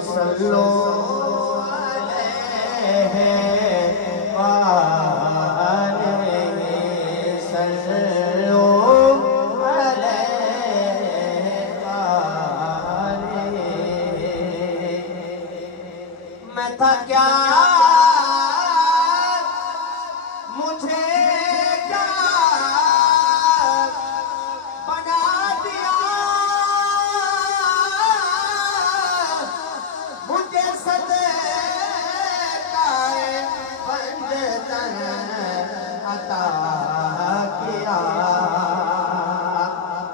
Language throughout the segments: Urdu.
صلو علیہ وآلہ صلو علیہ وآلہ میں تھا کیا مجھے عطا کیا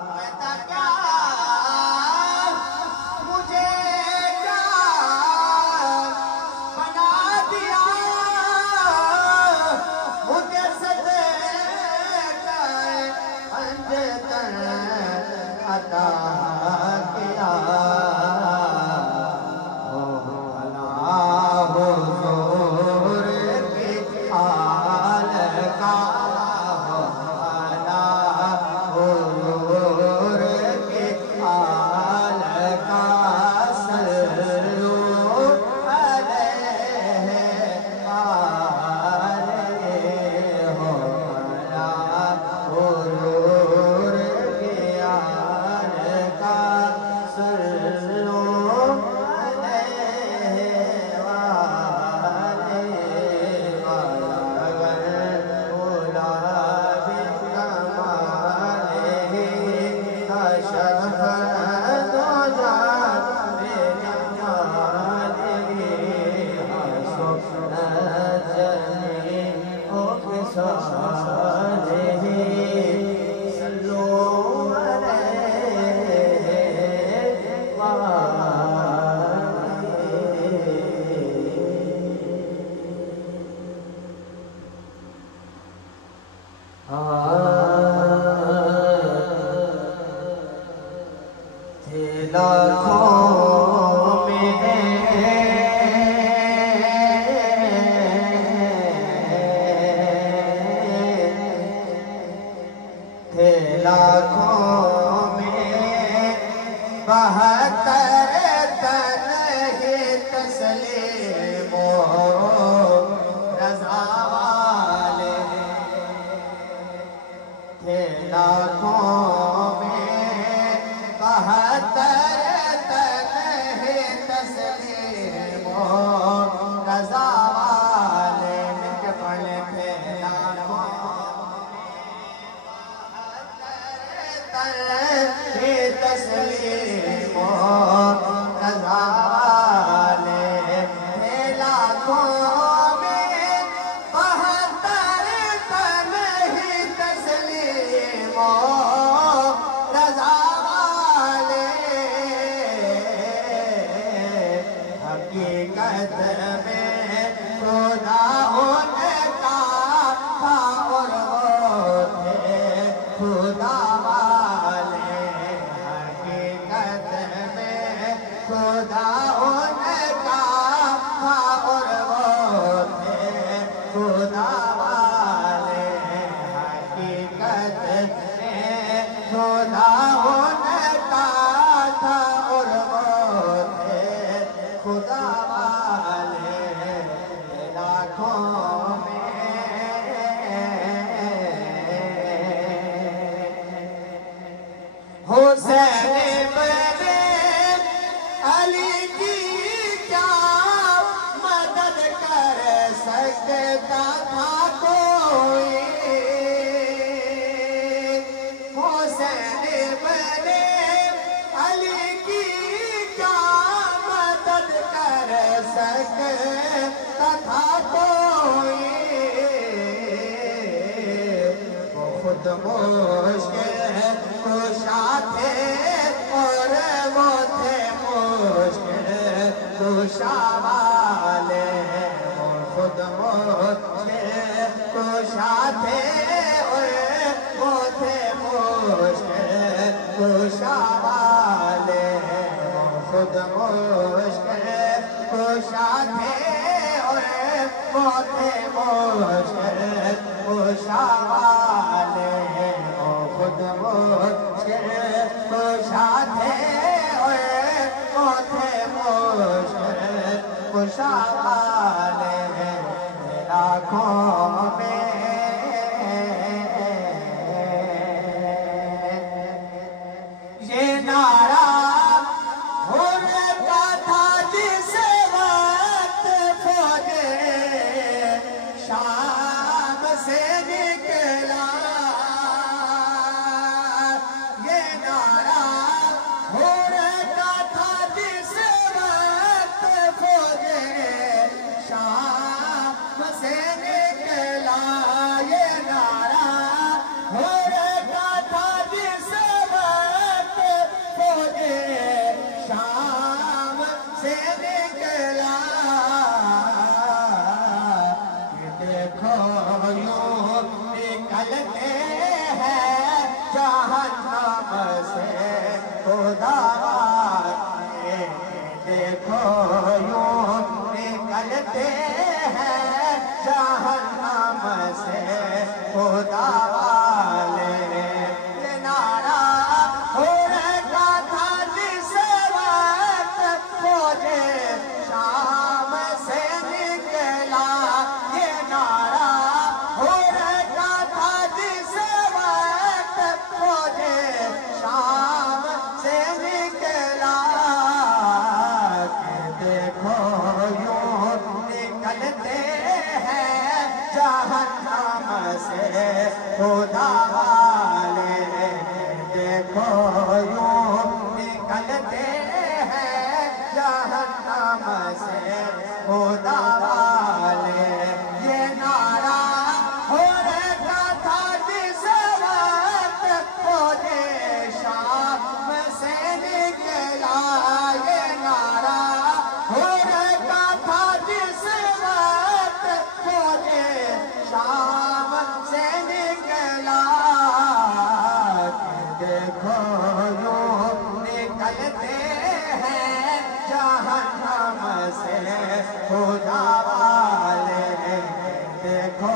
میں کیا مجھے کیا بنا دیا مجھے صدقہ پنجتن عطا کیا لاکھوں میں 72 تن ہی تسلیم و رضا والے تھے لاکھوں میں 72 تن ہی تسلیم و رضا والے مل کے پڑھ لیں تھے لاکھوں تسلیم و رضا والے تھے لاکھوں میں 72 تن ہی تسلیم و رضا والے حقیقت میں خدا ان کا تھا اور وہ تھے خدا خدا ان کا تھا اور وہ تھے خدا والے حقیقت میں خدا ان کا تھا اور وہ تھے خدا والے لاکھوں میں حسین علی کی کیا مدد کر سکتا تھا کوئی حسین ابن علی کی کیا مدد کر سکتا تھا کوئی وہ خود مشکل کشا تھے اور وہ تھے مشکل کشا والے وہ خود مشکل کشا تھے اور وہ تھے مشکل کشا والے وہ خود مشکل کشا تھے اور وہ تھے مشکل کشا والے وہ خود مشکل کشا تھے اور وہ تھے مشکل آنکھوں میں یہ نعرہ کا تھا جس وقت فوج شام سے نکلا یہ نعرہ کا تھا جس وقت فوج شام سے نکلا یہ نعرہ کا تھا جس وقت فوج شام سے نکلا کہ دیکھو یوں نکلتے ہیں جہنم سے خدا والے دیکھو یوں نکلتے ہیں جہنم سے خدا والے یہ نعرہ کا تھا جس وقت فوج شام سے نکلا یہ نعرہ کا تھا جس وقت فوج شام سے نکلا کہ دیکھو یوں نکلتے ہیں جہنم سے خدا والے دیکھو یوں نکلتے ہیں جہنم سے خدا والے یہ نعرہ کا تھا جس وقت فوج شام سے نکلا یہ نعرہ کا تھا جس وقت فوج شام سے نکلا کہ دیکھو یوں نکلتے ہیں جہنم سے خدا والے دیکھو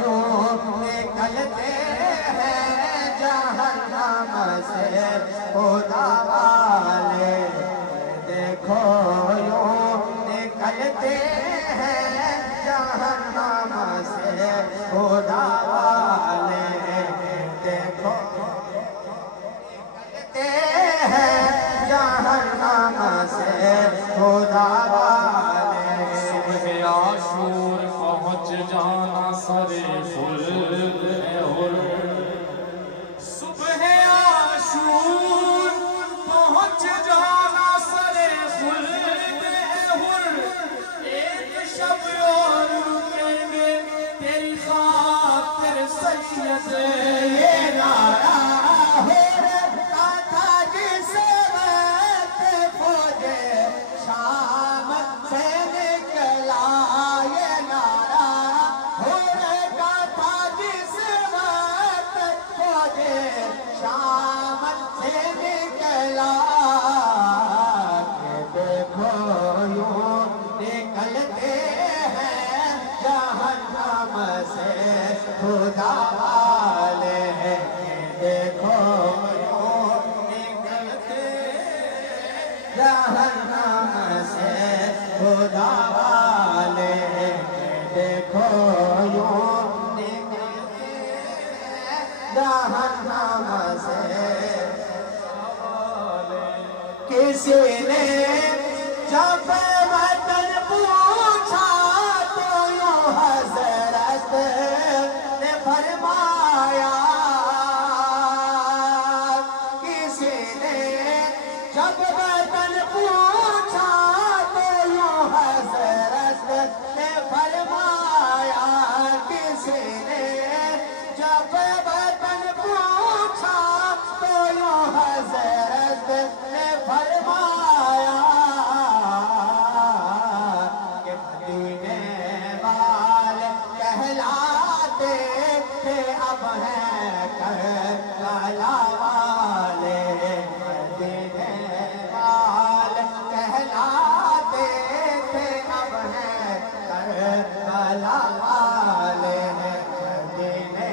یوں نکلتے ہیں جہنم سے خدا والے دیکھو یوں نکلتے ہیں جہنم سے خدا والے دیکھو نکلتے ہیں جہنم سے خدا والے صبح عاشور پہنچ جانا سرے خلد ہر صبح عاشور پہنچ جانا سرے خلد ہر ایک شب اور رکیں گے تیری خاطر سید یہ نعرہ کا تھا جس وقت فوج شام سے نکلا یہ نعرہ کا تھا جس وقت فوج شام سے نکلا کہ دیکھو یوں نکلتے ہیں جہنم سے خدا والے دیکھو یوں نکلتے جہنم سے خدا والے دیکھو یوں نکلتے جہنم سے کسی نے جب وطن پوچھا تو یوں حضرت نے فرمایا کسی نے جب وطن پوچھا تو یوں حضرت نے فرمایا کسی نے جب وطن پوچھا تو یوں حضرت نے فرمایا کہ مدینے والے کہلاتے تھے اب ہیں کربلا والے مدینے والے کہلاتے تھے اب ہیں کربلا والے مدینے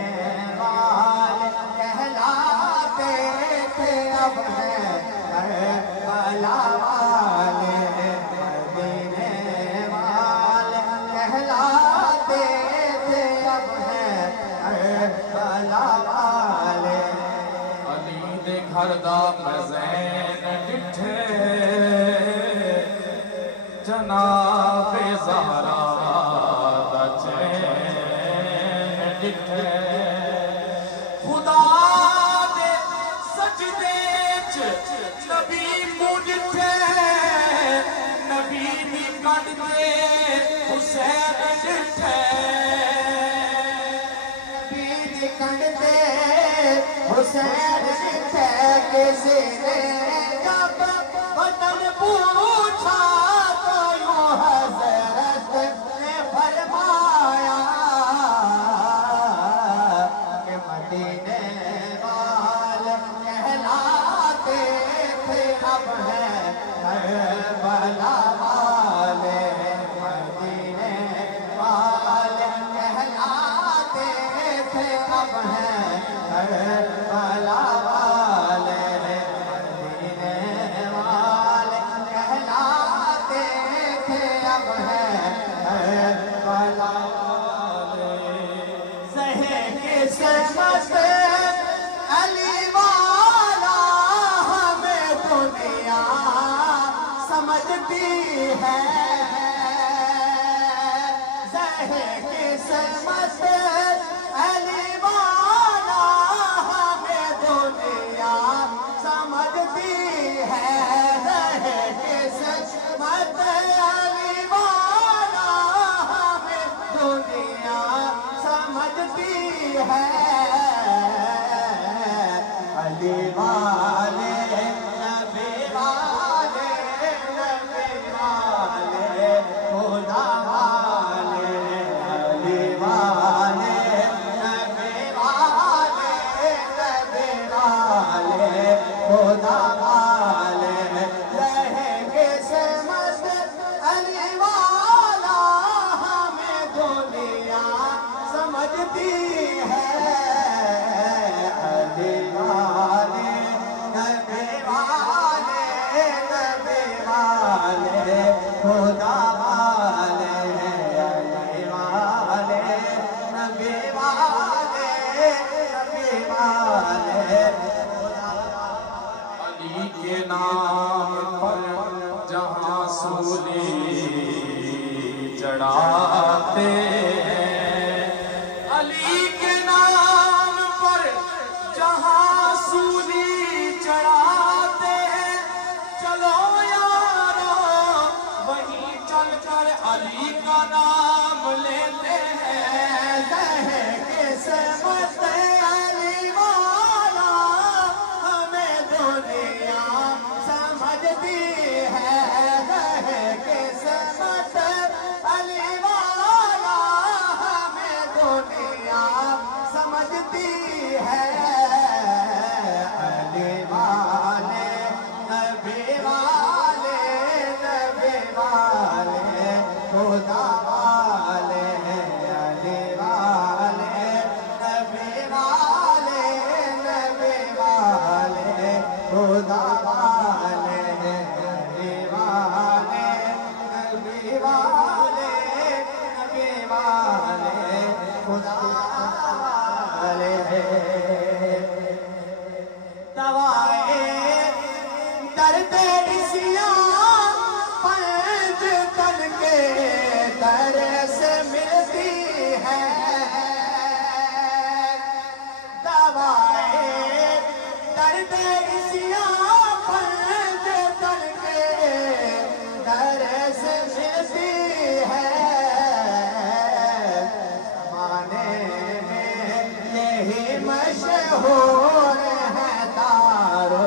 والے کہلاتے تھے اب ہیں کربلا والے مدینے والے کہلاتے ہردا میں زین ڈٹھے جناب زہرا دا چین ڈٹھے خدا دے سجدے چ نبی منہ ڈٹھے نبی دی کڈ کے حسین ڈٹھے نبی دی کڈ کے حسین ڈٹھے کسی نے جب وطن پوچھا تو یوں حضرت نے فرمایا کہ مدینے والے کہلاتے تھے اب ہیں کربلا والے مدینے والے کہلاتے تھے اب ہیں کربلا والے مدینے والے کہلاتے تھے اب ہیں کربلا والے زہر کی سمت علی والا ہمیں دنیا سمجھتی ہے زہر کی سمت علی والا ہمیں دنیا سمجھتی ہے زہر کی سمت علی والا ہمیں دنیا سمجھتی ہے علی والے نبی والے نبی والے خدا والے علی والے نبی والے نبی والے خدا والے رہے گے سمت علی والا ہمیں دنیا سمجھتی ہے علی والے نبی والے نبی والے خدا والے علی والے نبی والے نبی والے خدا علی کے نام پر جہاں سولی چڑھاتے علی کے نام پر جہاں سولی چڑھاتے چلو یارو وہیں چل کر علی کا نام لیتے ہیں زہر کی سمت علی والا ہمیں دنیا سمجھتی ہے زہر کی سمت علی والا ہمیں دنیا سمجھتی ہے علی والے نبی والے نبی والے خدا والے علی والے نبی والے نبی والے خدا والے علی والے نبی والے نبی والے خدا والے دوائے درد اسیاں پنج تن کے در سے ملتی ہے دوائے درد اسیاں پنج تن کے در سے ملتی ہے زمانے میں یہی مشہور ہے دارو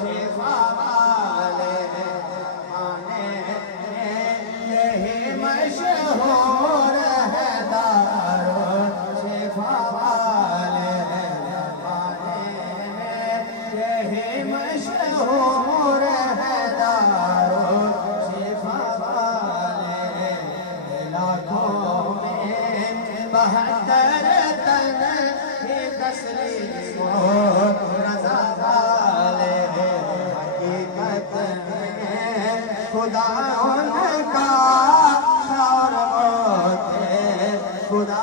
شفا والے زمانے میں یہی مشہور ہے دارو شفا والے زمانے میں یہی مشہور ہے دارو شفا والے لاکھوں میں 72 تن ہی تسلیم و رضا والے حقیقت میں خدا ان کا شور ہوتے خدا